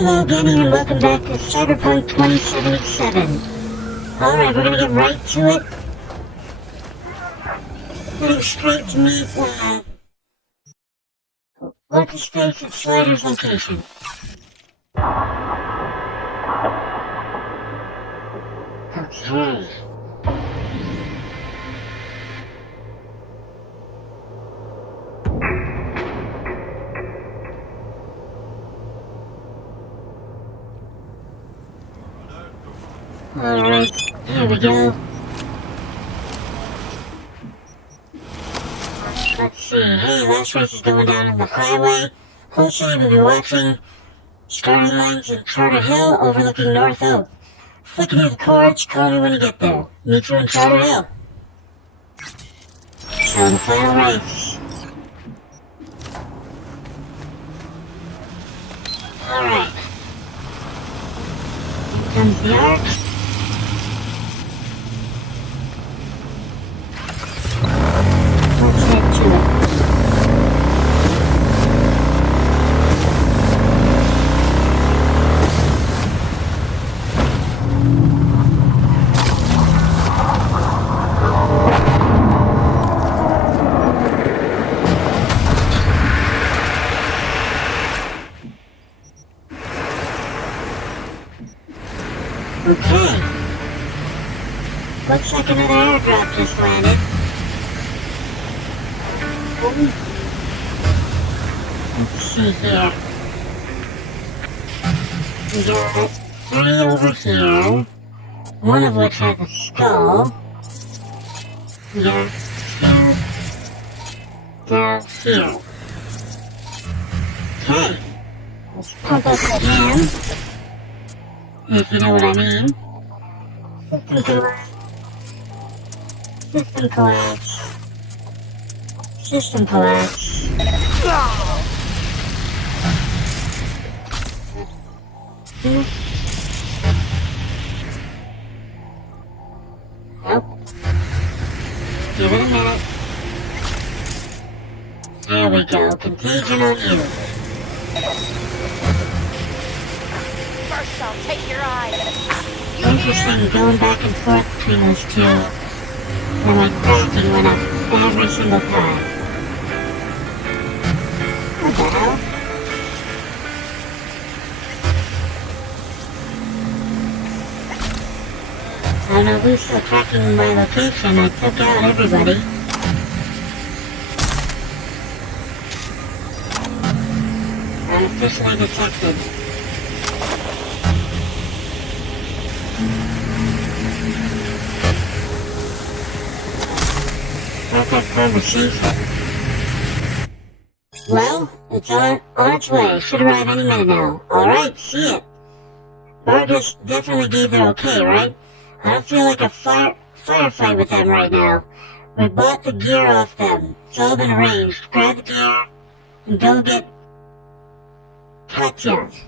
Hello again and welcome back to Cyberpunk 2077. Alright, we're gonna get right to it. Heading straight to meet Local Station Slider's location. Okay. Alright, here we go. Let's see, hey, last race is going down on the highway. Hopefully we'll be watching starting lines in Charter Hill overlooking North Oak. Flicking through the cards, call me when you get there. Meet you in Charter Hill. So the final race. Alright. Here comes the arch. Let's get to it. Okay. Looks like another airdrop just landed. Let's see here. We got 3 over here, one of which has a skull. We got 2 down here. Okay, let's pump up the jam, if you know what I mean. System collapse. System collapse. Nope. Give it a minute. There we go. Contagion on you. First, I'll take your eye. Interesting going back and forth between those two. They're like backing went up every single time. What the hell? I don't know who's still tracking my location. I took out everybody. Unofficially detected. Backup conversation. Well, it's on its way. Should arrive any minute now. Alright, see it. Burgess definitely gave it okay, right? I don't feel like a firefight with them right now. We bought the gear off them. It's all been arranged. Grab the gear and go get Katya. Okay.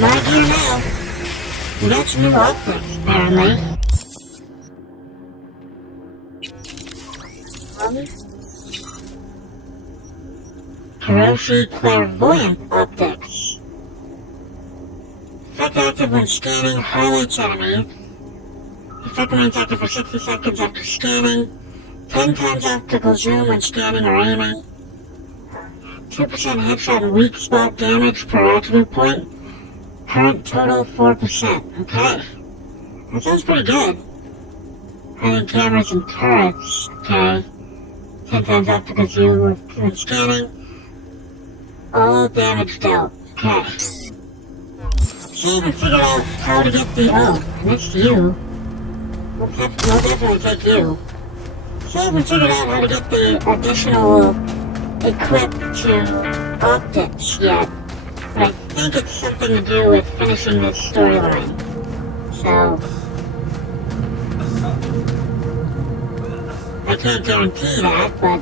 My gear now. We got some new optics, apparently. Hiroshi Clairvoyant Optics. Effect active when scanning, highlights enemy. Effect remains active for 60 seconds after scanning. 10 times optical zoom when scanning or aiming. 2% headshot and weak spot damage per attribute point. Current total 4%. Okay. That sounds pretty good. Hiding cameras and turrets. Okay. 10 times optical zoom when scanning. All damage dealt. Okay. So we figured out how to get the... Oh, next to you. We'll definitely take you. So we figured out how to get the additional equip to optics yet. But I think it's something to do with finishing this storyline. So... I can't guarantee that, but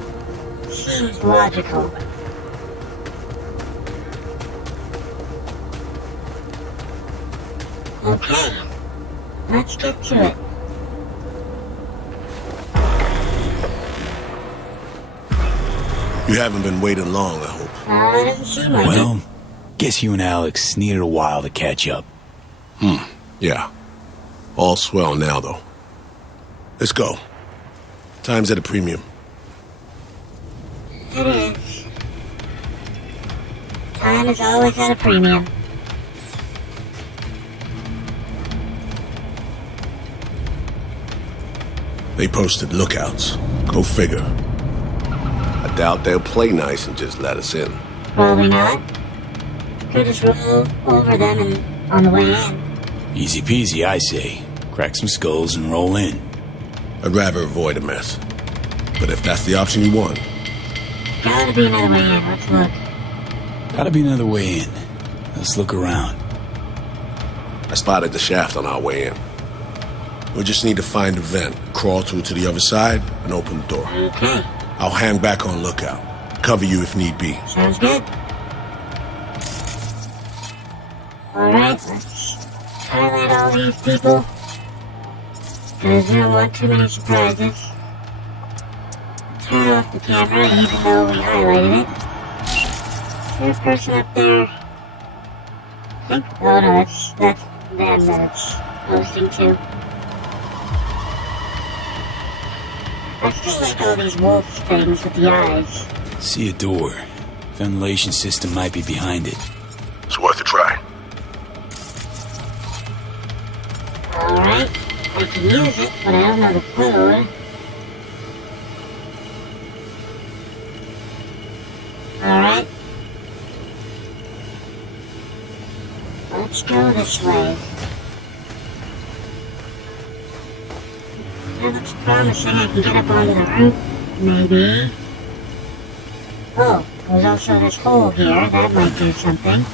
it seems logical. Okay, let's get to it. You haven't been waiting long, I hope. I didn't see much. Well, guess you and Alex needed a while to catch up. Yeah. All swell now, though. Let's go. Time's at a premium. It is. Time is always at a premium. They posted lookouts. Go figure. I doubt they'll play nice and just let us in. Probably not. Could just roll over them and on the way in. Easy peasy, I say. Crack some skulls and roll in. I'd rather avoid a mess. But if that's the option you want, Gotta be another way in. Let's look. Gotta be another way in. Let's look around. I spotted the shaft on our way in. We just need to find a vent, crawl through to the other side, and open the door. Okay. I'll hang back on lookout. Cover you if need be. Sounds good. Alright, let's highlight all these people. Because I don't want too many surprises. Turn off the camera even though we highlighted it. There's a person up there. I think, oh no, that's them that it's posting to. I still like all these wolf things with the eyes. See a door. Ventilation system might be behind it. It's worth a try. Alright, I can use it, but I don't know the code. Alright. Let's go this way. That looks promising. I can get up onto the roof, maybe. Oh, there's also this hole here. That might do something.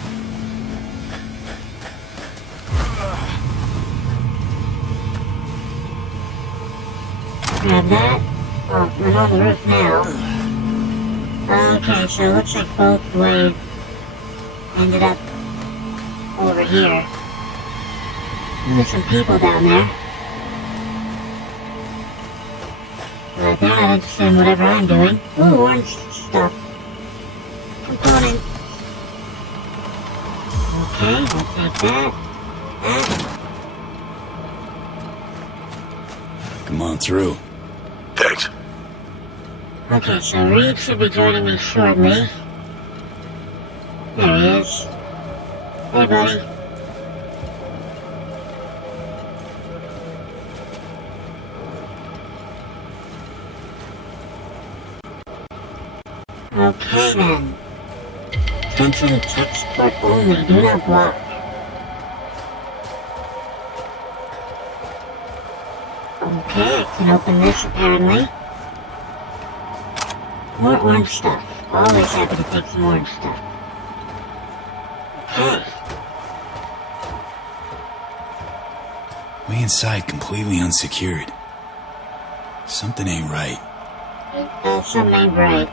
Grab that. Oh, I'm on the roof now. Okay, so it looks like both waves ended up over here. There's some people down there. But they're not interested in whatever I'm doing. Ooh, orange stuff. Component. Okay, I'll take that. That. Come on through. Thanks. Okay, so Reed should be joining me shortly. There he is. Hey, buddy. Okay, then. Attention tech support only. Do not block. Okay, I can open this apparently. More orange stuff. Always happy to take some orange stuff. Okay. Way inside, completely unsecured. Something ain't right. Something ain't right.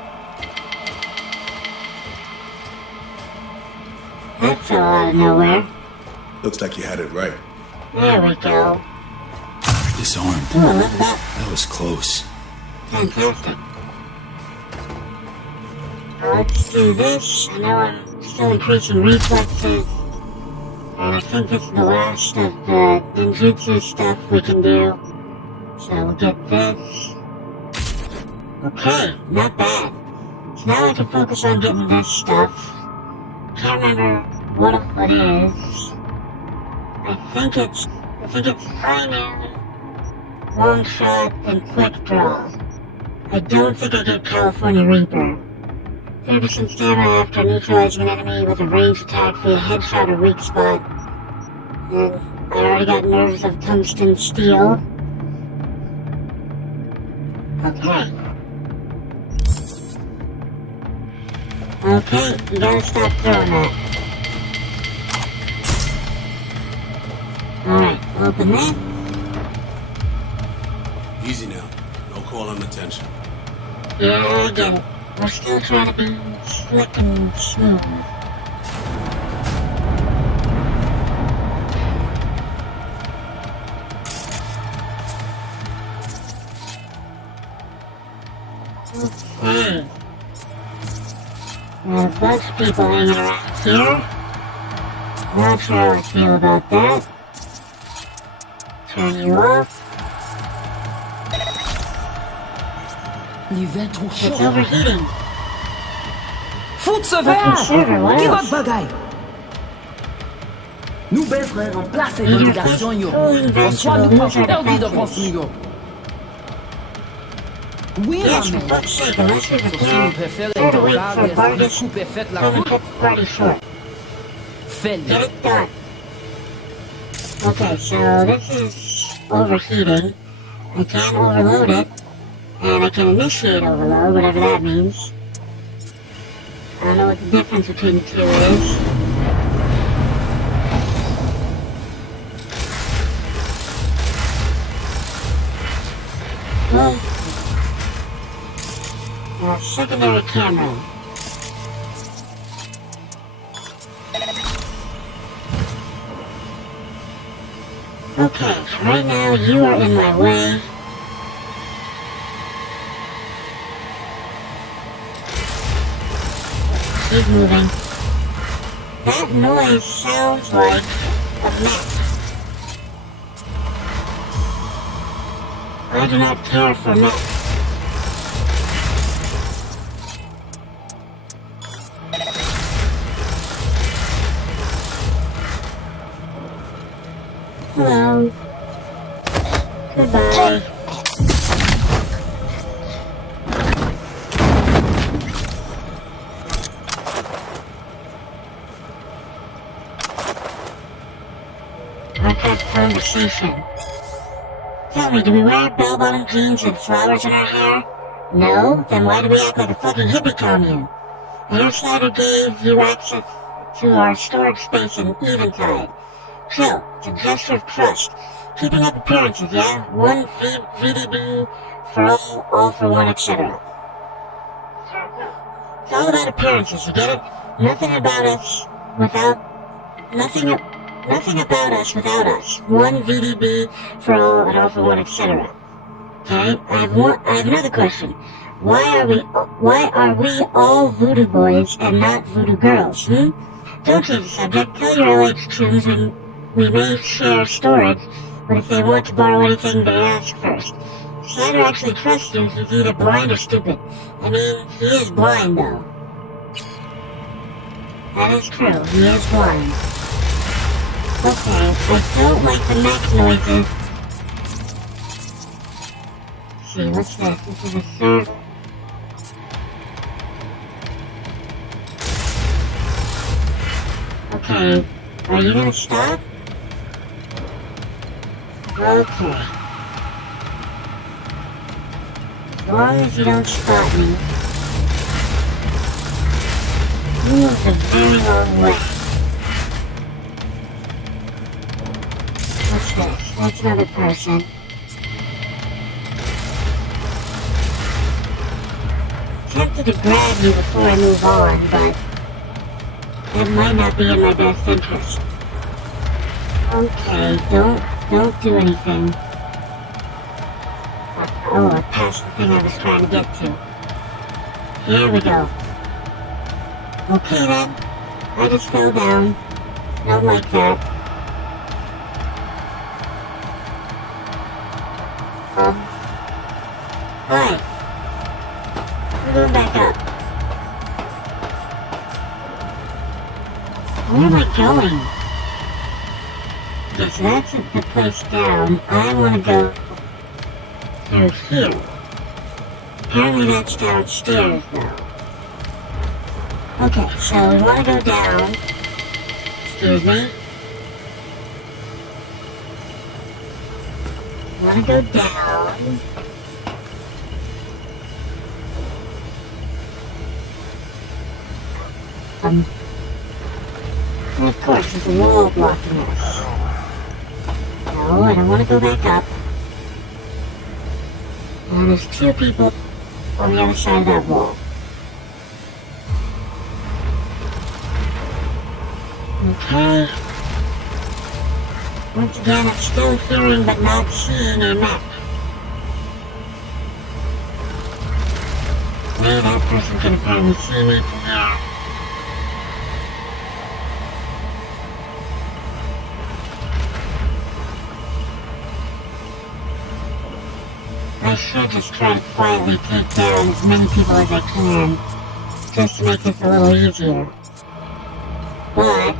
That fell out of nowhere. Looks like you had it right. There we go. Disarmed. Ooh, look at that. That was close. Fantastic. Let's do this. I know I'm still increasing reflexes. And I think this is the last of the ninjutsu stuff we can do. So we'll get this. Okay, not bad. So now I can focus on getting this stuff. Can't remember what it is. I think it's primary, long shot, and quick draw. I don't think I get California Reaper. 30% stamina after neutralizing an enemy with a ranged attack via headshot or weak spot. And I already got nerves of tungsten steel. Okay. Okay, you gotta stop throwing that. Alright, open that. Easy now. No calling attention. Yeah, I get it. We're still trying to be slick and smooth. Okay. A bunch of people hanging around here. Not sure how I feel about that. Turn you off. L'hiver trop chaud. It's overheating. Fout ce Fucking server, what Qui else? votre bagaille? Nous bel frères en place et l'obligation yo. En soi nous pas perdu devant ce milieu. Oui, Yes, ma for mère. fuck's sake, unless you're Si vous prepared, préférez try to être wait bague, for Vargas est-ce que coupe est faite la come and coupe? cut the party short. Fais-le. Get it done. Okay, so this is overheating. I can't overload it. And I can initiate overload, whatever that means. I don't know what the difference between the two is. Well, secondary camera. Okay, right now you are in my way. Keep moving. That noise sounds like a mech. I do not care for mech. Hello. Goodbye. Conversation. Tell me, do we wear bell-bottom jeans and flowers in our hair? No? Then why do we act like a fucking hippie commune? Mayor Snyder gave you access to our storage space in Eventide. Chill. It's a gesture of trust. Keeping up appearances, yeah? One VDB for all for one, etc. It's all about appearances, you get it? Nothing about us without... Nothing about us without us. One VDB for all and all for one, etc. Okay? I have another question. Why are we all voodoo boys and not voodoo girls, Don't change the subject. Tell your LH tunes and we may share storage, but if they want to borrow anything, they ask first. Snyder actually trusts you if he's either blind or stupid. I mean, he is blind, though. That is true. He is blind. Okay, I don't like the mech noises. Let's see, what's this? This is a server. Okay, are you gonna stop? Okay. As long as you don't spot me. You have a very long way. What's this? That's another person. Tempted to grab you before I move on, but it might not be in my best interest. Okay, don't do anything. Oh, I passed the thing I was trying to get to. Here we go. Okay then. I just fell down. Not like that. Hi. I'm going back up. Where am I going? Okay, so that's the place down. I want to go through here. Apparently that's downstairs though. Okay, so we want to go down. Excuse me. We want to go down. And of course, there's a wall blocking us. No, I don't want to go back up. And there's two people on the other side of that wall. Okay. Once again, I'm still hearing but not seeing a map. Maybe that person can apparently see me from there. I should just try to quietly take down as many people as I can, just to make this a little easier. But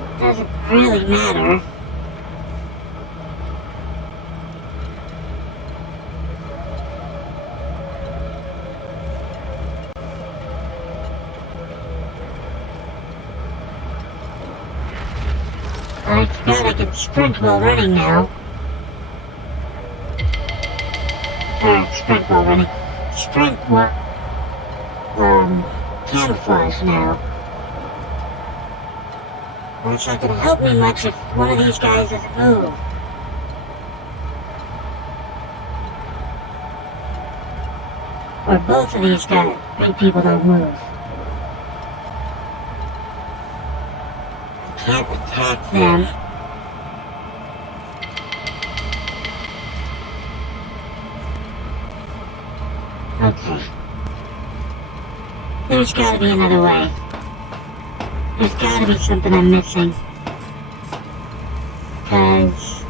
it doesn't really matter. I forgot I can sprint while running now. Sprint while running. Sprint while camouflage now. Which not gonna help me much if one of these guys doesn't move. Or both of these guys, big people don't move. I can't attack them. Okay. There's gotta be another way. There's gotta be something I'm missing. Because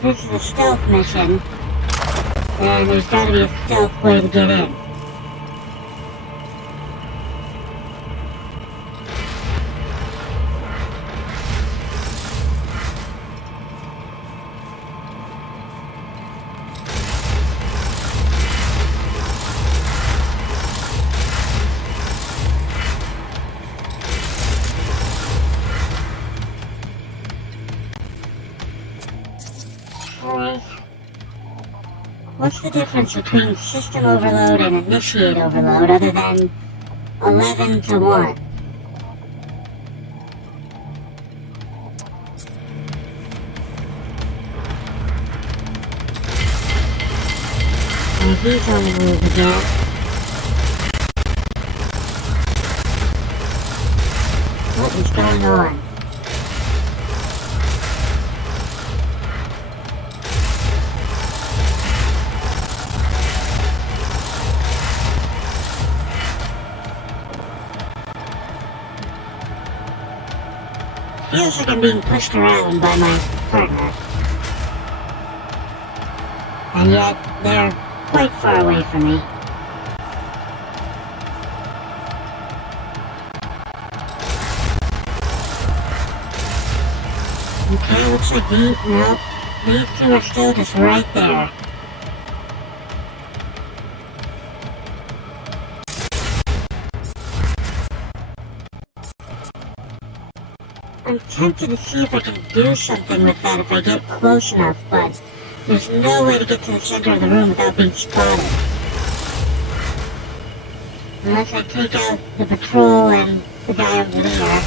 this is a stealth mission, and there's gotta be a stealth way to get in. What's the difference between system overload and initiate overload other than 11 to 1? And he's on the move again. What is going on? Feels like I'm being pushed around by my partner. And yet, they're quite far away from me. Okay, looks like these two are still just right there. I'm tempted to see if I can do something with that if I get close enough, but there's no way to get to the center of the room without being spotted. Unless I take out the patrol and the guy over there.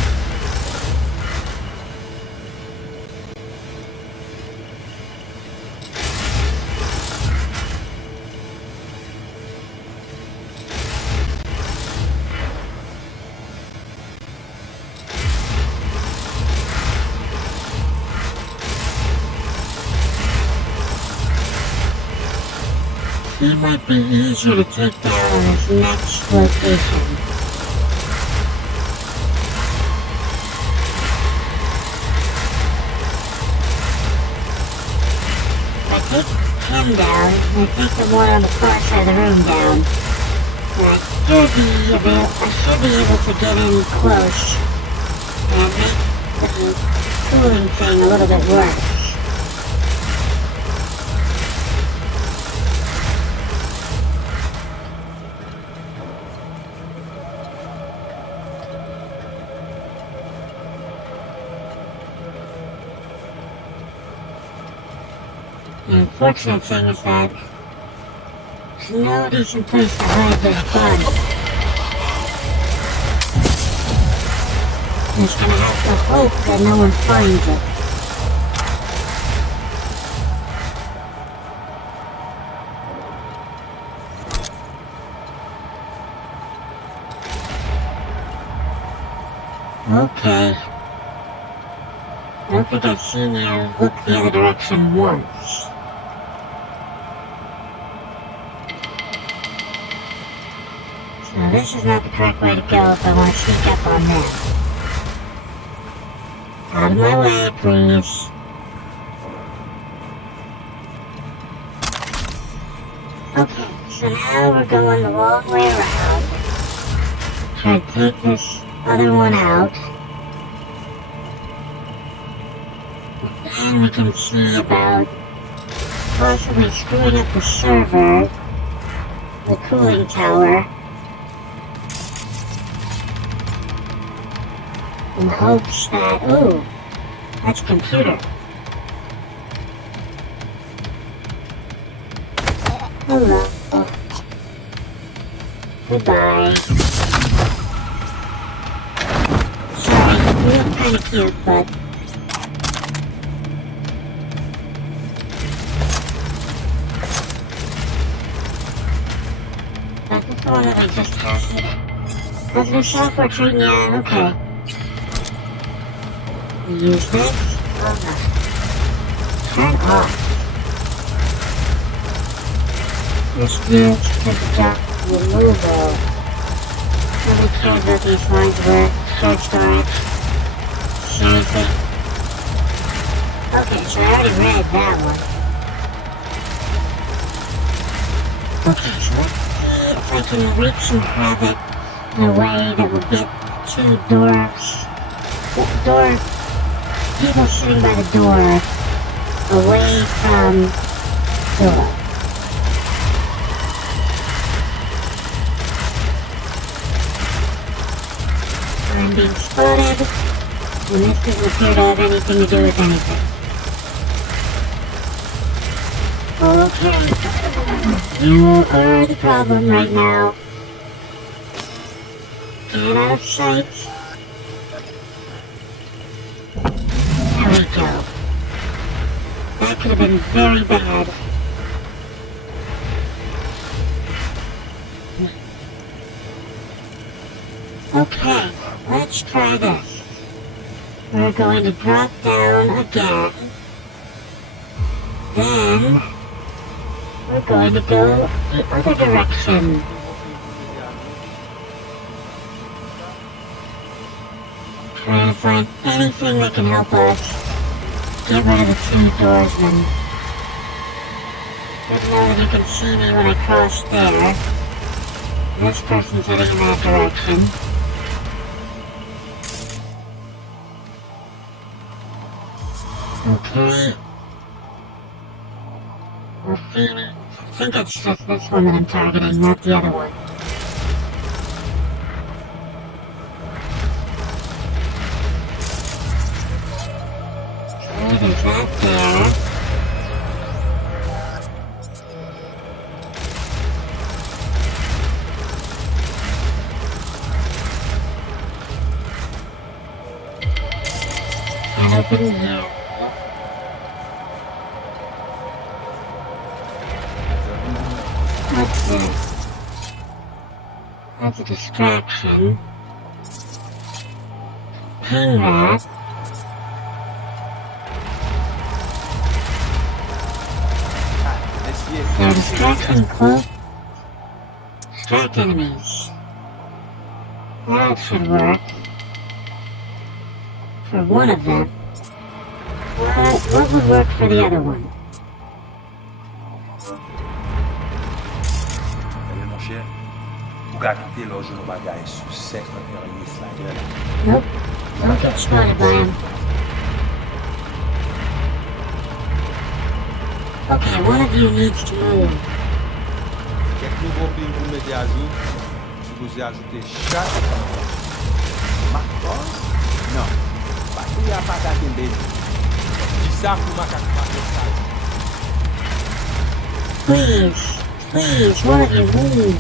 He might be easier to take down on his next location. If I take him down, I take the one on the far side of the room down. And I should be able to get in close and make the cooling thing a little bit worse. The unfortunate thing is that there's no decent place to hide this gun. I'm just gonna have to hope that no one finds it. Okay. I don't think I've seen you look the other direction once. So this is not the correct way to go if I want to sneak up on them. Out of my way, please. Okay, so now we're going the long way around. Try to take this other one out. And we can see about possibly screwing up the server, the cooling tower, in hopes that, ooh, that's computer. Hello. Goodbye. Sorry, you look kinda cute, but... That's the one that I just tested. Positive software treatment, yeah, okay. Use this? Oh no. Turn off. This gives to the job removal. Nobody cares about these lines work. Shared storage. Seriously? Okay, so I already read that one. Okay, so let's see if I can wreak some havoc in a way that will get two people sitting by the door away from door. I'm being spotted, and this doesn't appear to have anything to do with anything. Okay, you are the problem right now. Get out of sight. There we go. That could have been very bad. Okay, let's try this. We're going to drop down again. Then, we're going to go the other direction. Trying to find anything that can help us get rid of the two doorsmen. Didn't know that you can see me when I cross there. This person's heading in that direction. Okay. We're feeling... I think it's just this one that I'm targeting, not the other one. Okay, there's that there. And open here. What's this? That's a distraction. Ping that. So distraction close. Distract enemies. That should work. For one of them. What would work for the other one? Nope. Don't get spotted by him. Okay, one of you needs to move. Please, please, one of you move.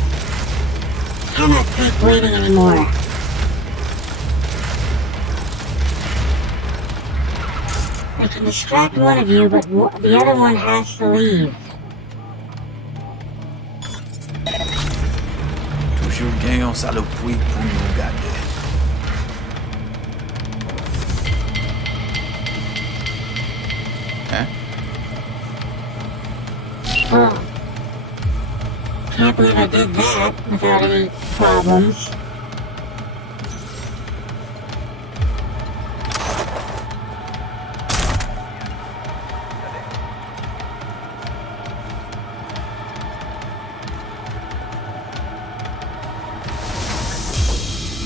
Cannot take waiting anymore. I can distract one of you, but the other one has to leave. Toujours gagnant saloperie pour nous garder. Hein? Oh. Can't believe I did that without any problems.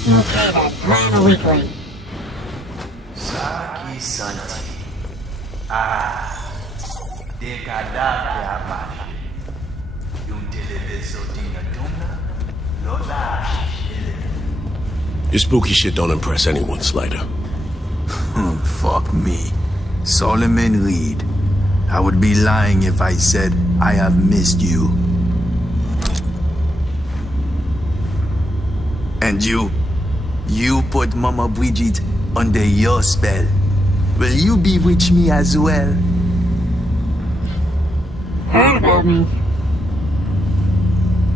Okay then, plan a weekly. Saki Santi. Ah, decadate abaixo. Yung televisor dinaduna, lola. Your spooky shit don't impress anyone, Slider. Fuck me. Solomon Reed. I would be lying if I said I have missed you. And you put Mama Bridget under your spell. Will you bewitch me as well? Heard about me.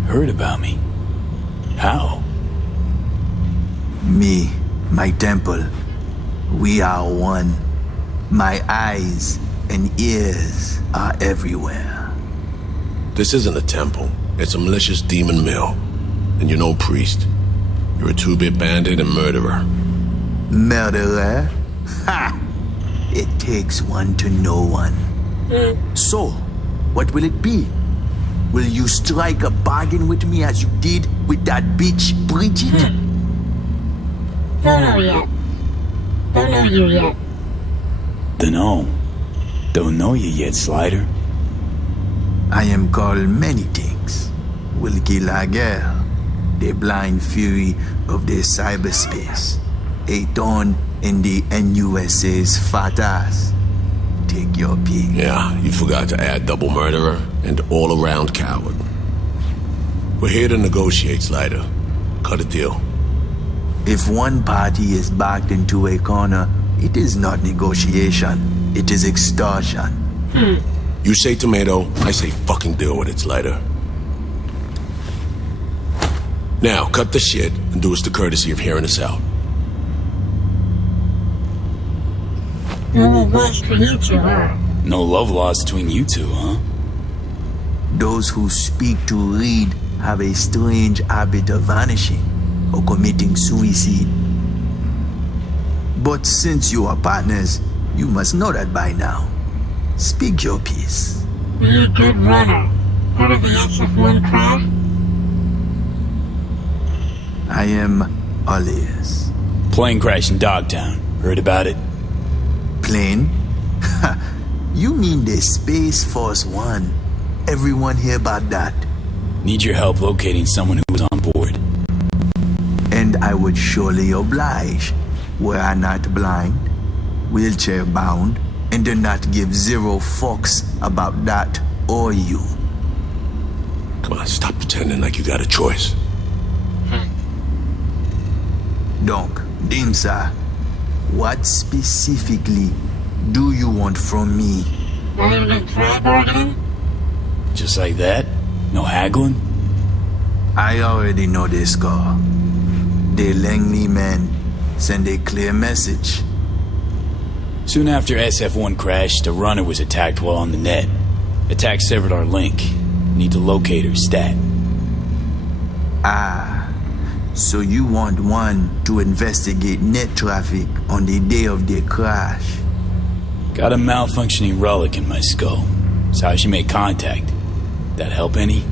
Heard about me? How? Me, my temple. We are one. My eyes and ears are everywhere. This isn't a temple. It's a malicious demon mill. And you're no priest. You're a two-bit bandit and murderer. Murderer? Ha! It takes one to know one. So, what will it be? Will you strike a bargain with me as you did with that bitch Bridget? Don't know yet. Don't know you yet. Dunno. Don't know you yet, Slider. I am called many things. Wilkie Laguerre, the blind fury of the cyberspace, a thorn in the NUSA's fat ass. Take your pick. Yeah, you forgot to add double murderer and all-around coward. We're here to negotiate, Slider. Cut a deal. If one party is backed into a corner, it is not negotiation. It is extortion. You say tomato, I say fucking deal with it, Slider. Now, cut the shit and do us the courtesy of hearing us out. No love lost for you two, huh? No love lost between you two, huh? Those who speak to Reed have a strange habit of vanishing or committing suicide. But since you are partners, you must know that by now. Speak your piece. Be a good runner. Part of the SF1 crowd? I am all ears. Plane crash in Dogtown. Heard about it? Plane? You mean the Space Force One? Everyone hear about that? Need your help locating someone who was on board. And I would surely oblige, were I not blind, wheelchair bound, and do not give zero fucks about that or you. Come on, stop pretending like you got a choice. Donc, Dimsa, what specifically do you want from me? Not even gonna try bargaining? Just like that? No haggling? I already know the score. The Langley men send a clear message. Soon after SF1 crashed, a runner was attacked while on the net. Attack severed our link. Need to locate her stat. Ah, so you want one to investigate net traffic on the day of the crash? Got a malfunctioning relic in my skull. That's how she made contact. That help any?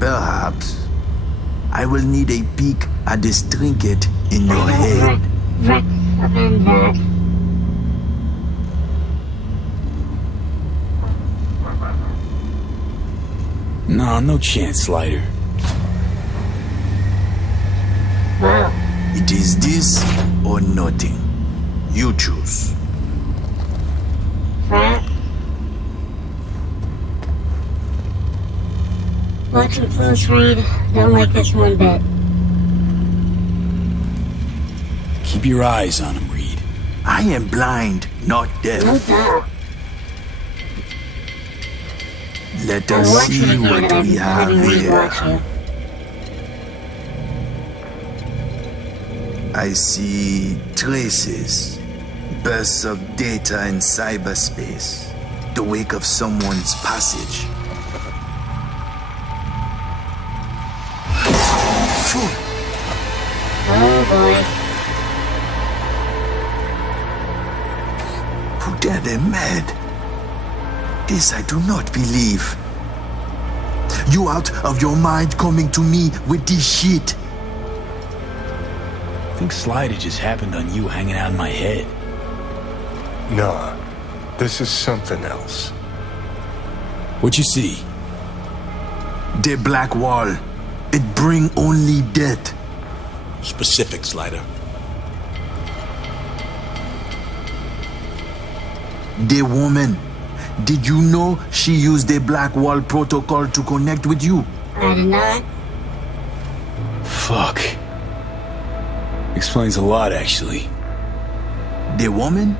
Perhaps. I will need a peek at this trinket in your head. Right, and that. Nah, no chance, Slider. Wow. It is this or nothing. You choose. Flat. Watching close read. Don't like this one bit. Keep your eyes on him, Reed. I am blind, not No deaf. doubt. Let I us want you to see know what that we I'm have letting Reed here. watch you. I see traces, bursts of data in cyberspace, the wake of someone's passage. Phew. Oh boy. Who dare they mad? This I do not believe. You out of your mind coming to me with this shit? I think Slider just happened on you hanging out in my head. Nah, this is something else. What you see? The black wall. It bring only death. Specific, Slider. The woman. Did you know she used the black wall protocol to connect with you? I did not. Fuck. Explains a lot, actually. The woman?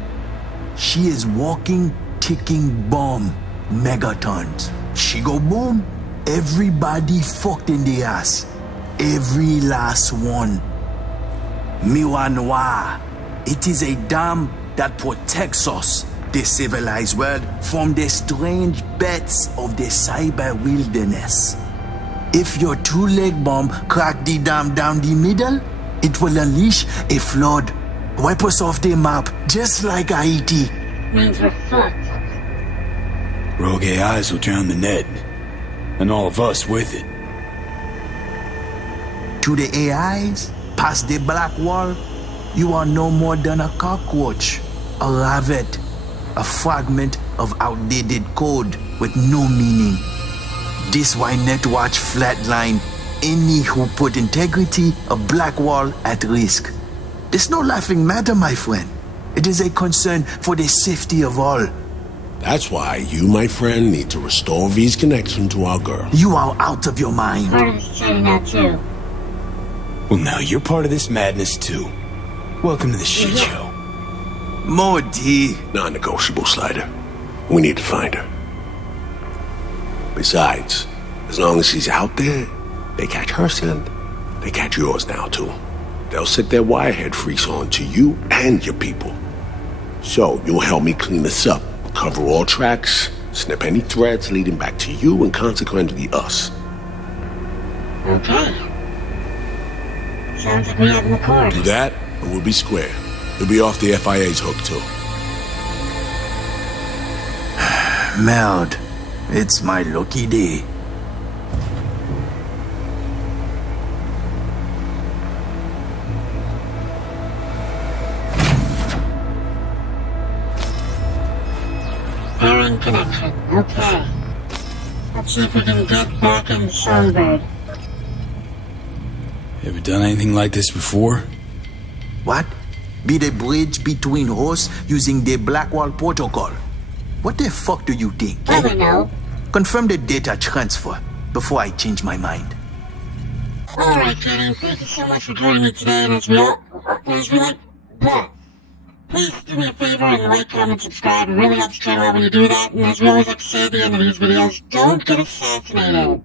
She is walking, ticking bomb, megatons. She go boom, everybody fucked in the ass. Every last one. Miwa Noir. It is a dam that protects us, the civilized world, from the strange bets of the cyber wilderness. If your two-leg bomb crack the dam down the middle, it will unleash a flood. Wipe us off the map, just like Haiti. Means we're fucked. Rogue AIs will drown the net. And all of us with it. To the AIs, past the black wall, you are no more than a cockroach, a rabbit, a fragment of outdated code with no meaning. This why Netwatch flatline any who put integrity of black wall at risk. It's no laughing matter, my friend. It is a concern for the safety of all. That's why you, my friend, need to restore V's connection to our girl. You are out of your mind. Part of the society now, too. Well, now you're part of this madness, too. Welcome to the shit show. Modi. Non-negotiable, Slider. We need to find her. Besides, as long as she's out there, they catch her scent, they catch yours now, too. They'll set their wirehead freaks on to you and your people. So, you'll help me clean this up, cover all tracks, snip any threads leading back to you and consequently us. Okay. Sounds like we have an accord. Do that, and we'll be square. You'll be off the FIA's hook, too. Meld, it's my lucky day. Pairing connection. Okay. Let's see if we can get back in Songbird. Ever done anything like this before? What? Be the bridge between hosts using the Blackwall protocol. What the fuck do you think? I don't know. Confirm the data transfer before I change my mind. Alright, Kenny. Thank you so much for joining me today. And as we like that, please do me a favor and like, comment, subscribe. It really helps the channel out when you do that. And as we always like to say at the end of these videos, don't get assassinated.